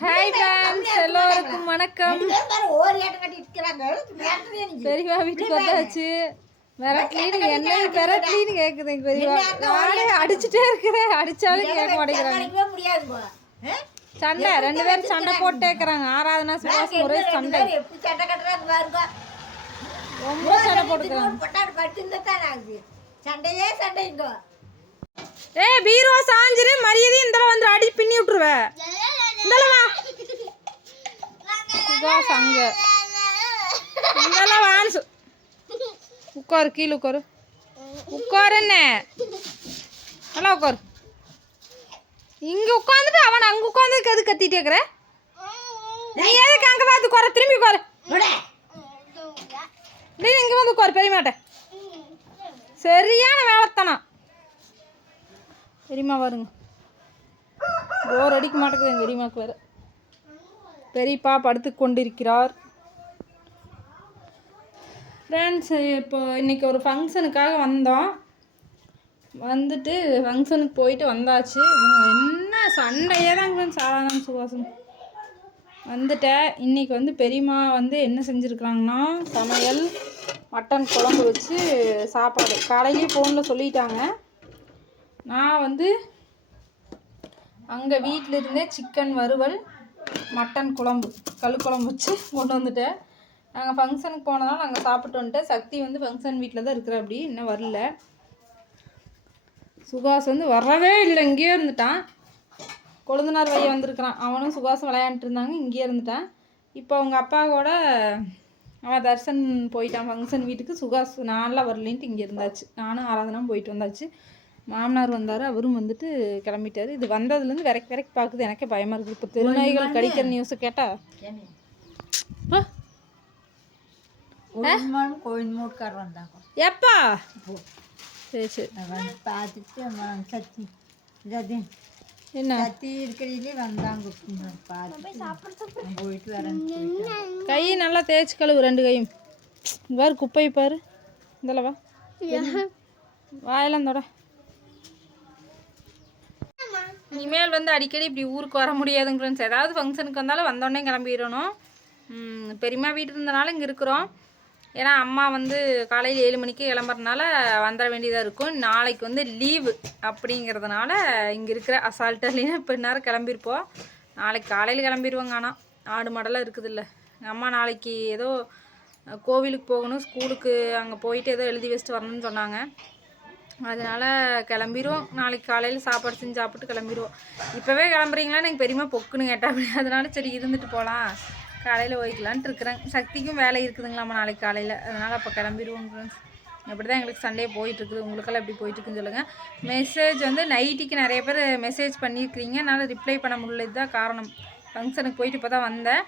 Hi friends, எல்லோருக்கும் வணக்கம். பெரியவா வீட்டுக்கு வந்தாச்சு. விரட்லின்னு என்ன விரட்லின்னு கேட்குது பெரியவா. நானே அடிச்சுட்டே இருக்கிறேன், அடிச்சாலும் கேட்க மாட்டேங்கிறாங்க. சண்டை ரெண்டு பேரும் சண்டை போட்டே இருக்கிறாங்க. ஆராதனா சுபாஷ் ஒரே சண்டை, ரொம்ப சண்டை போட்டுக்கிறாங்க. ஏய் பீரோ சாஞ்சிரு, மரியாதையும் இந்த வந்து அடி பின்னி விட்டுருவேன். உட்காரு, கீழே உட்காரு, உட்காரு. என்ன நல்லா உட்காரு. இங்க உட்காந்துட்டு அவன் அங்க உட்காந்து எது கத்திட்டு இருக்கிற? நீ எதுக்கு அங்க பார்த்து உட்கார? திரும்பி உட்காரு. நீ இங்க வந்து உட்காரு. பெரிய மாட்டேன், சரியான வேலைத்தானா. பெரியமா வருங்க, போர் அடிக்க மாட்டேங்குது எங்கள் பெரியமாக்கு வேறு. பெரியப்பா படுத்து கொண்டிருக்கிறார். ஃப்ரெண்ட்ஸ், இப்போ இன்றைக்கி ஒரு ஃபங்க்ஷனுக்காக வந்தோம். வந்துட்டு ஃபங்க்ஷனுக்கு போயிட்டு வந்தாச்சு. என்ன சண்டையே தான் ஃப்ரெண்ட்ஸ், சாதாரண சுவாசம். வந்துட்டேன். இன்றைக்கி வந்து பெரியம்மா வந்து என்ன செஞ்சுருக்குறாங்கன்னா, சமையல் மட்டன் குழம்பு வச்சு சாப்பாடு. காலையிலேயே ஃபோனில் சொல்லிட்டாங்க. நான் வந்து அங்கே வீட்டில் இருந்தே சிக்கன் வறுவல், மட்டன் குழம்பு, குழம்பு வச்சு கொண்டு வந்துட்டேன். நாங்கள் ஃபங்க்ஷனுக்கு போனதால் நாங்கள் சாப்பிட்டு வந்துட்டேன். சக்தி வந்து ஃபங்க்ஷன் வீட்டில் தான் இருக்கிற, அப்படி இன்னும் வரல. சுகாஸ் வந்து வரவே இல்லை, இங்கேயே இருந்துட்டான். கொழுந்தனார் வைய வந்திருக்கிறான். அவனும் சுகாஸும் விளையாண்டுட்டு இருந்தாங்க, இங்கேயே இருந்துட்டான். இப்போ அவங்க அப்பாவோட அவன் தர்ஷன் போயிட்டான் ஃபங்க்ஷன் வீட்டுக்கு. சுகாஸ் நான்லாம் வரலேன்ட்டு இங்கே இருந்தாச்சு. நானும் ஆராதனாவும் போயிட்டு வந்தாச்சு. மாமனார் வந்தார், அவரும் வந்துட்டு கிளம்பிட்டார். இது வந்ததுலேருந்து விரைக்கு பார்க்குது. எனக்கே பயமாக இருக்குது. இப்போ திருநாய்கள் கடிக்கிற நியூஸை கேட்டால் எப்பா சரி சரி பார்த்துட்டு என்ன போயிட்டு வரேன். கை நல்லா தேய்ச்சி கழுவு, ரெண்டு கையும். பாரு குப்பை பாரு, இந்தளவா வாயெல்லாம் தொட. இனிமேல் வந்து அடிக்கடி இப்படி ஊருக்கு வர முடியாதுங்க ஃப்ரெண்ட்ஸ். ஏதாவது ஃபங்க்ஷனுக்கு வந்தாலும் வந்தோடனே கிளம்பிடணும். பெரியம்மா வீட்டு இருந்தனால இங்கே இருக்கிறோம். ஏன்னா அம்மா வந்து காலையில் 7 மணிக்கு கிளம்புறதுனால வந்துட வேண்டியதாக இருக்கும். நாளைக்கு வந்து லீவு அப்படிங்கிறதுனால இங்கே இருக்கிற அசால்ட்டாக இல்லைன்னா இப்போ நேரம் கிளம்பியிருப்போம். நாளைக்கு காலையில் கிளம்பிடுவோங்க. ஆனால் ஆடு மாடெல்லாம் இருக்குது இல்லை. அம்மா நாளைக்கு ஏதோ கோவிலுக்கு போகணும், ஸ்கூலுக்கு அங்கே போயிட்டு ஏதோ எழுதி வச்சுட்டு வரணும்னு சொன்னாங்க. அதனால் கிளம்பிடுவோம். நாளைக்கு காலையில் சாப்பாடு செஞ்சு சாப்பிட்டு கிளம்பிடுவோம். இப்போவே கிளம்புறீங்களான்னு எனக்கு பெரியமா பொக்குன்னு கேட்டால், அதனால சரி இருந்துட்டு போகலாம், காலையில் ஓய்க்கலான்ட்டு இருக்கிறேன். சக்திக்கும் வேலை இருக்குதுங்களாம்மா நாளைக்கு காலையில். அதனால் அப்போ கிளம்பிடுவோம் ஃப்ரெண்ட்ஸ். அப்படி தான் எங்களுக்கு சண்டே போயிட்டுருக்குது. உங்களுக்கெல்லாம் எப்படி போயிட்டுருக்குன்னு சொல்லுங்கள். மெசேஜ் வந்து நைட்டிக்கு நிறைய பேர் மெசேஜ் பண்ணியிருக்கிறீங்க, என்னால் ரிப்ளை பண்ண முடியல. இதுதான் காரணம். ஃபங்க்ஷனுக்கு போயிட்டு இப்போ தான் வந்தேன்.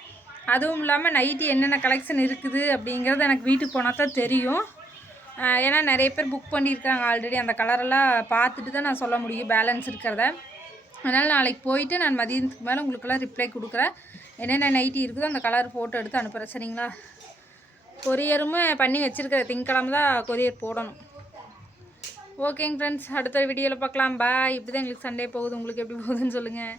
அதுவும் இல்லாமல் நைட்டி என்னென்ன கலெக்ஷன் இருக்குது அப்படிங்கிறது எனக்கு வீட்டுக்கு போனால் தான் தெரியும். ஏன்னா நிறைய பேர் புக் பண்ணியிருக்காங்க ஆல்ரெடி. அந்த கலரெல்லாம் பார்த்துட்டு தான் நான் சொல்ல முடியும் பேலன்ஸ் இருக்கிறத. அதனால் நாளைக்கு போயிட்டு நான் மதியத்துக்கு மேலே உங்களுக்கெல்லாம் ரிப்ளை கொடுக்குறேன். என்னென்ன நைட்டி இருக்குதோ அந்த கலர் ஃபோட்டோ எடுத்து அனுப்புகிறேன், சரிங்களா? கொரியரும் பண்ணி வச்சுருக்கிறேன். திங்கக்கிழமை தான் கொரியர் போடணும். ஓகேங்க ஃப்ரெண்ட்ஸ், அடுத்த வீடியோவில் பார்க்கலாம். பாய். இப்படி தான் எங்களுக்கு சண்டே போகுது. உங்களுக்கு எப்படி போகுதுன்னு சொல்லுங்கள்.